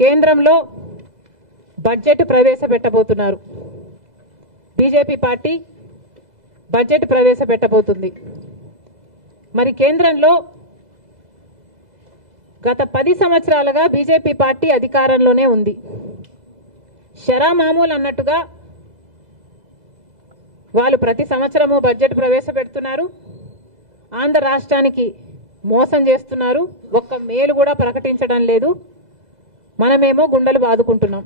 కేంద్రంలో బడ్జెట్ ప్రవేశపెట్టబోతున్నారు. BJP party budget ప్రవేశపెట్టబోతుంది. మరి కేంద్రంలో గత 10 సంవత్సరాలుగా బీజేపీ పార్టీ అధికారంలోనే ఉంది. షరామామూలు అన్నట్టుగా వాళ్ళు ప్రతి సంవత్సరము బడ్జెట్ ప్రవేశపెడుతున్నారు. ఆంధ్ర రాష్ట్రానికి మోసం చేస్తున్నారు. ఒక్క మేలు కూడా ప్రకటించడం లేదు. మనమేమో గుండెలు బాదుకుంటున్నాం.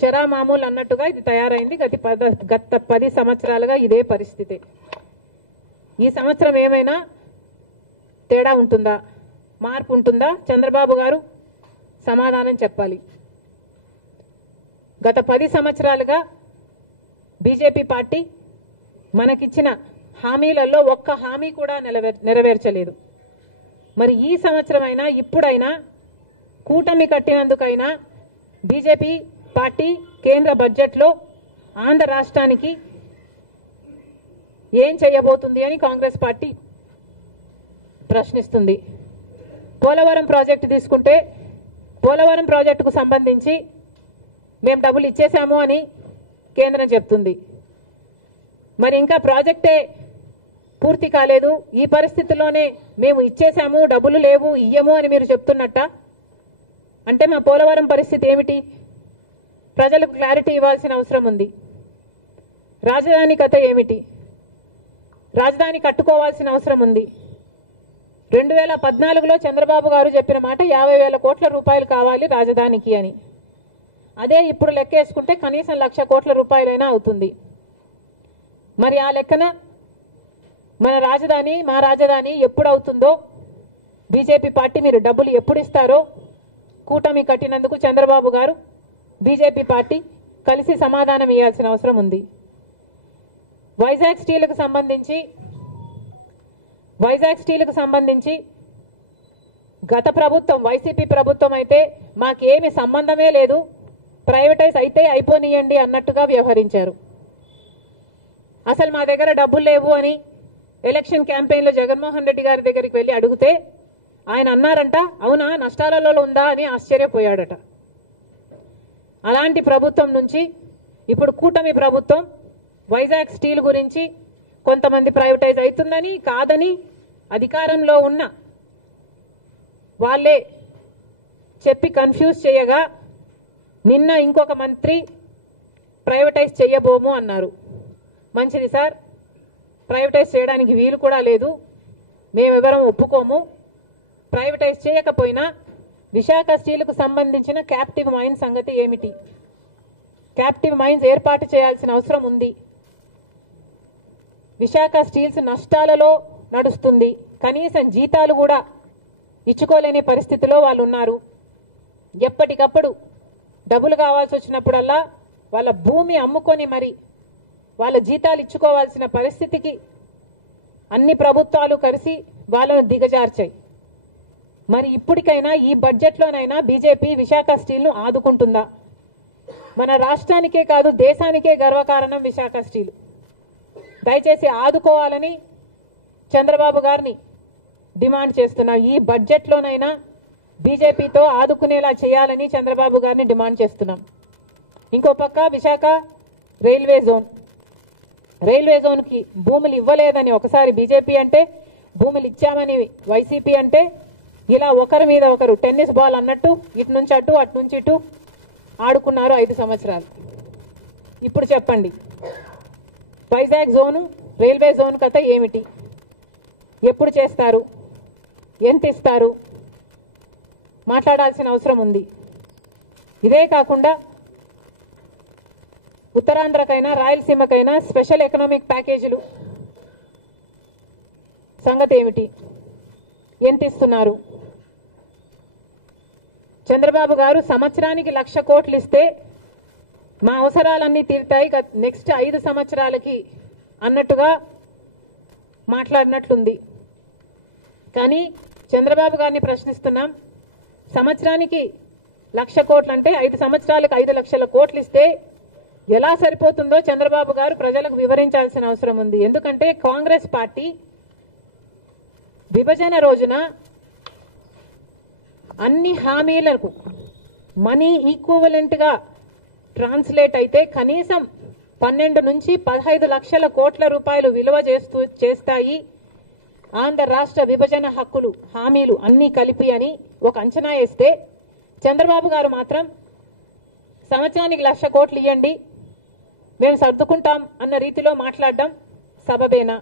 షరామామూలు అన్నట్టుగా ఇది తయారైంది. గత 10 సంవత్సరాలుగా ఇదే పరిస్థితి. ఈ సంవత్సరం ఏమైనా తేడా ఉంటుందా, మార్పు ఉంటుందా? చంద్రబాబు గారు సమాధానం చెప్పాలి. గత 10 సంవత్సరాలుగా బీజేపీ పార్టీ మనకిచ్చిన హామీలలో ఒక్క హామీ కూడా నెరవేర్చలేదు. మరి ఈ సంవత్సరమైనా ఇప్పుడైనా కూటమి కట్టినందుకైనా బీజేపీ పార్టీ కేంద్ర బడ్జెట్లో ఆంధ్ర రాష్ట్రానికి ఏం చేయబోతుంది అని కాంగ్రెస్ పార్టీ ప్రశ్నిస్తుంది. పోలవరం ప్రాజెక్టు తీసుకుంటే పోలవరం ప్రాజెక్టుకు సంబంధించి మేము డబ్బులు ఇచ్చేశాము అని కేంద్రం చెప్తుంది. మరి ఇంకా ప్రాజెక్టే పూర్తి కాలేదు. ఈ పరిస్థితుల్లోనే మేము ఇచ్చేశాము, డబ్బులు లేవు, ఇయ్యము అని మీరు చెప్తున్నట్ట. అంటే మా పోలవరం పరిస్థితి ఏమిటి? ప్రజలకు క్లారిటీ ఇవ్వాల్సిన అవసరం ఉంది. రాజధాని కథ ఏమిటి? రాజధాని కట్టుకోవాల్సిన అవసరం ఉంది. 2014లో చంద్రబాబు గారు చెప్పిన మాట 50,000 కోట్ల రూపాయలు కావాలి రాజధానికి అని. అదే ఇప్పుడు లెక్కేసుకుంటే కనీసం 1,00,000 కోట్ల రూపాయలైనా అవుతుంది. మరి ఆ లెక్కన మా రాజధాని ఎప్పుడు అవుతుందో, బీజేపీ పార్టీ మీరు డబ్బులు ఎప్పుడు ఇస్తారో కూటమి కట్టినందుకు చంద్రబాబు గారు బీజేపీ పార్టీ కలిసి సమాధానం ఇవ్వాల్సిన అవసరం ఉంది. వైజాగ్ స్టీల్కు సంబంధించి గత ప్రభుత్వం వైసీపీ ప్రభుత్వం అయితే మాకేమి సంబంధమే లేదు, ప్రైవేటైజ్ అయితే అయిపోనియండి అన్నట్టుగా వ్యవహరించారు. అసలు మా దగ్గర డబ్బులు లేవు అని ఎలక్షన్ క్యాంపెయిన్లో జగన్మోహన్ రెడ్డి గారి దగ్గరికి వెళ్ళి అడిగితే ఆయన అన్నారంట, అవునా నష్టాలలో ఉందా అని ఆశ్చర్యపోయాడట. అలాంటి ప్రభుత్వం నుంచి ఇప్పుడు కూటమి ప్రభుత్వం వైజాగ్ స్టీల్ గురించి కొంతమంది ప్రైవేటైజ్ అవుతుందని కాదని అధికారంలో ఉన్న వాళ్ళే చెప్పి కన్ఫ్యూజ్ చేయగా నిన్న ఇంకొక మంత్రి ప్రైవేటైజ్ చేయబోము అన్నారు. మంచిది సార్, ప్రైవేటైజ్ చేయడానికి వీలు కూడా లేదు, మేమెవరం ఒప్పుకోము. ప్రైవేటైజ్ చేయకపోయినా విశాఖ స్టీల్కు సంబంధించిన క్యాప్టివ్ మైన్స్ సంగతి ఏమిటి? క్యాప్టివ్ మైన్స్ ఏర్పాటు చేయాల్సిన అవసరం ఉంది. విశాఖ స్టీల్స్ నష్టాలలో నడుస్తుంది. కనీసం జీతాలు కూడా ఇచ్చుకోలేని పరిస్థితిలో వాళ్ళు ఉన్నారు. ఎప్పటికప్పుడు డబ్బులు కావాల్సి వచ్చినప్పుడల్లా వాళ్ళ భూమి అమ్ముకొని మరి వాళ్ళ జీతాలు ఇచ్చుకోవాల్సిన పరిస్థితికి అన్ని ప్రభుత్వాలు కలిసి వాళ్ళను దిగజార్చాయి. మరి ఇప్పటికైనా ఈ బడ్జెట్లోనైనా బీజేపీ విశాఖ స్టీల్ను ఆదుకుంటుందా? మన రాష్ట్రానికే కాదు దేశానికే గర్వకారణం విశాఖ స్టీల్. దయచేసి ఆదుకోవాలని చంద్రబాబు గారిని డిమాండ్ చేస్తున్నాం. ఈ బడ్జెట్లోనైనా బీజేపీతో ఆదుకునేలా చేయాలని చంద్రబాబు గారిని డిమాండ్ చేస్తున్నాం. ఇంకో పక్క విశాఖ రైల్వే జోన్కి భూములు ఇవ్వలేదని ఒకసారి బీజేపీ అంటే, భూములు ఇచ్చామని వైసీపీ అంటే, ఇలా ఒకరి మీద ఒకరు టెన్నిస్ బాల్ అన్నట్టు ఇటు నుంచి అటు అటు నుంచి ఇటు ఆడుకున్నారు 5 సంవత్సరాలు. ఇప్పుడు చెప్పండి, వైజాగ్ జోను రైల్వే జోన్ కథ ఏమిటి? ఎప్పుడు చేస్తారు? ఎంత ఇస్తారు? మాట్లాడాల్సిన అవసరం ఉంది. ఇదే కాకుండా ఉత్తరాంధ్రకైనా రాయలసీమకైనా స్పెషల్ ఎకనామిక్ ప్యాకేజీలు సంగతి ఏమిటి? ఎంత ఇస్తున్నారు? చంద్రబాబు గారు సంవత్సరానికి 1,00,000 కోట్లు ఇస్తే మా అవసరాలన్నీ తీరుతాయి నెక్స్ట్ 5 సంవత్సరాలకి అన్నట్టుగా మాట్లాడినట్లుంది. కానీ చంద్రబాబు గారిని ప్రశ్నిస్తున్నాం, సంవత్సరానికి 1,00,000 కోట్లు అంటే 5 సంవత్సరాలకు 5,00,000 కోట్లు ఇస్తే ఎలా సరిపోతుందో చంద్రబాబు గారు ప్రజలకు వివరించాల్సిన అవసరం ఉంది. ఎందుకంటే కాంగ్రెస్ పార్టీ విభజన రోజున అన్ని హామీలకు మనీ ఈక్వివలెంట్గా ట్రాన్స్లేట్ అయితే కనీసం 12 నుంచి 15 లక్షల కోట్ల రూపాయలు విలువ చేస్తాయి ఆంధ్ర రాష్ట్ర విభజన హక్కులు హామీలు అన్నీ కలిపి అని ఒక అంచనా వేస్తే చంద్రబాబు గారు మాత్రం సంవత్సరానికి 1,00,000 కోట్లు ఇవ్వండి మేము సర్దుకుంటాం అన్న రీతిలో మాట్లాడడం సబబేనా?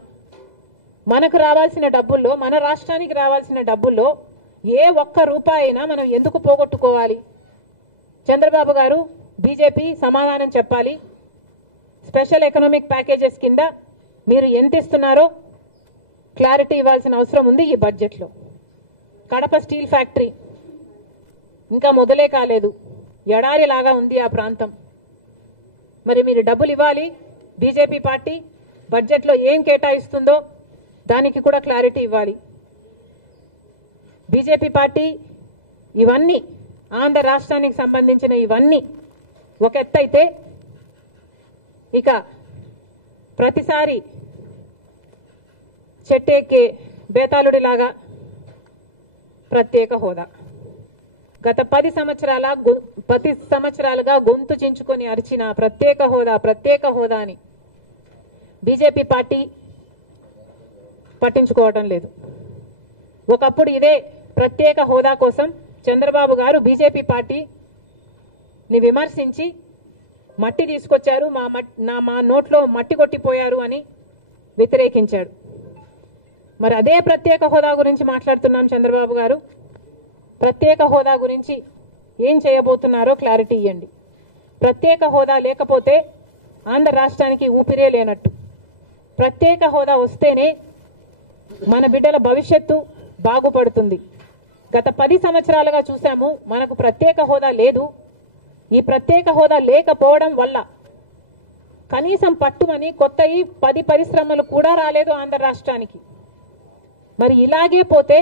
మనకు రావాల్సిన డబ్బుల్లో, మన రాష్ట్రానికి రావాల్సిన డబ్బుల్లో ఏ ఒక్క రూపాయి అయినా మనం ఎందుకు పోగొట్టుకోవాలి? చంద్రబాబు గారు, బీజేపీ సమాధానం చెప్పాలి. స్పెషల్ ఎకనామిక్ ప్యాకేజెస్ కింద మీరు ఎంత ఇస్తున్నారో క్లారిటీ ఇవ్వాల్సిన అవసరం ఉంది ఈ బడ్జెట్లో. కడప స్టీల్ ఫ్యాక్టరీ ఇంకా మొదలే కాలేదు, ఎడారిలాగా ఉంది ఆ ప్రాంతం. మరి మీరు డబ్బులు ఇవ్వాలి. బీజేపీ పార్టీ బడ్జెట్లో ఏం కేటాయిస్తుందో దానికి కూడా క్లారిటీ ఇవ్వాలి. బీజేపీ పార్టీ ఇవన్నీ ఆంధ్ర రాష్ట్రానికి సంబంధించిన ఇవన్నీ ఒక ఎత్తైతే, ఇక ప్రతిసారి చెట్టెక్కే బేతాళుడిలాగా ప్రత్యేక హోదా గత 10 సంవత్సరాలుగా గొంతు చించుకొని అరిచిన ప్రత్యేక హోదా అని బీజేపీ పార్టీ పట్టించుకోవటం లేదు. ఒకప్పుడు ఇదే ప్రత్యేక హోదా కోసం చంద్రబాబు గారు బీజేపీ పార్టీని విమర్శించి మట్టి తీసుకొచ్చారు, మా నోట్లో మట్టి కొట్టిపోయారు అని వ్యతిరేకించాడు. మరి అదే ప్రత్యేక హోదా గురించి మాట్లాడుతున్నాం. చంద్రబాబు గారు ప్రత్యేక హోదా గురించి ఏం చేయబోతున్నారో క్లారిటీ ఇవ్వండి. ప్రత్యేక హోదా లేకపోతే ఆంధ్ర రాష్ట్రానికి ఊపిరే లేనట్టు. ప్రత్యేక హోదా వస్తేనే మన బిడ్డల భవిష్యత్తు బాగుపడుతుంది. గత 10 సంవత్సరాలుగా చూసాము, మనకు ప్రత్యేక హోదా లేదు. ఈ ప్రత్యేక హోదా లేకపోవడం వల్ల కనీసం పట్టుమని కొత్త 10 పరిశ్రమలు కూడా రాలేదు ఆంధ్ర రాష్ట్రానికి. మరి ఇలాగే పోతే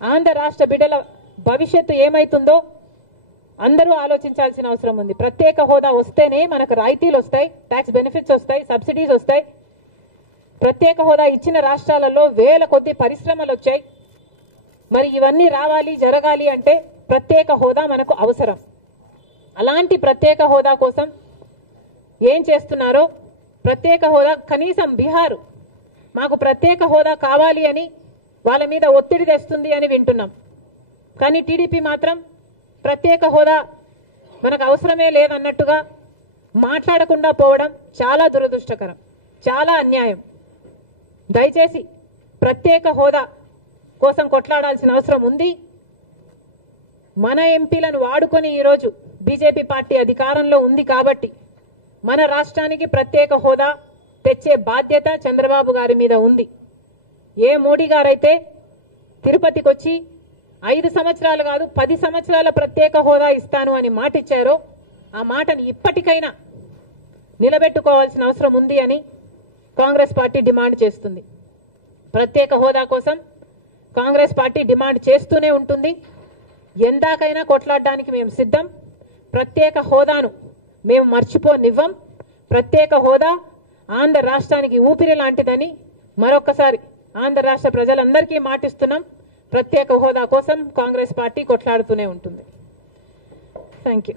ఆంధ్ర రాష్ట్ర బిడ్డల భవిష్యత్తు ఏమైతుందో అందరూ ఆలోచించాల్సిన అవసరం ఉంది. ప్రత్యేక హోదా వస్తేనే మనకు రాయితీలు వస్తాయి, ట్యాక్స్ బెనిఫిట్స్ వస్తాయి, సబ్సిడీస్ వస్తాయి. ప్రత్యేక హోదా ఇచ్చిన రాష్ట్రాలలో వేల కొద్ది పరిశ్రమలు వచ్చాయి. మరి ఇవన్నీ రావాలి, జరగాలి అంటే ప్రత్యేక హోదా మనకు అవసరం. అలాంటి ప్రత్యేక హోదా కోసం ఏం చేస్తున్నారో, ప్రత్యేక హోదా కనీసం బీహార్ మాకు ప్రత్యేక హోదా కావాలి అని వాళ్ళ మీద ఒత్తిడి తెస్తుంది అని వింటున్నాం. కానీ టీడీపీ మాత్రం ప్రత్యేక హోదా మనకు అవసరమే లేదన్నట్టుగా మాట్లాడకుండా పోవడం చాలా దురదృష్టకరం, చాలా అన్యాయం. దయచేసి ప్రత్యేక హోదా కోసం కొట్లాడాల్సిన అవసరం ఉంది. మన ఎంపీలను వాడుకొని ఈరోజు బీజేపీ పార్టీ అధికారంలో ఉంది కాబట్టి మన రాష్ట్రానికి ప్రత్యేక హోదా తెచ్చే బాధ్యత చంద్రబాబు గారి మీద ఉంది. ఏ మోడీ గారైతే తిరుపతికి వచ్చి 5 సంవత్సరాలు కాదు 10 సంవత్సరాల ప్రత్యేక హోదా ఇస్తాను అని మాట ఇచ్చారో ఆ మాటని ఇప్పటికైనా నిలబెట్టుకోవాల్సిన అవసరం ఉంది అని కాంగ్రెస్ పార్టీ డిమాండ్ చేస్తుంది. ప్రత్యేక హోదా కోసం కాంగ్రెస్ పార్టీ డిమాండ్ చేస్తూనే ఉంటుంది. ఎందాకైనా కొట్లాడడానికి మేము సిద్ధం. ప్రత్యేక హోదాను మేము మర్చిపోనివ్వం. ప్రత్యేక హోదా ఆంధ్ర రాష్ట్రానికి ఊపిరి లాంటిదని మరొకసారి ఆంధ్ర రాష్ట్ర ప్రజలందరికీ మాటిస్తున్నాం. ప్రత్యేక హోదా కోసం కాంగ్రెస్ పార్టీ కొట్లాడుతూనే ఉంటుంది. Thank you.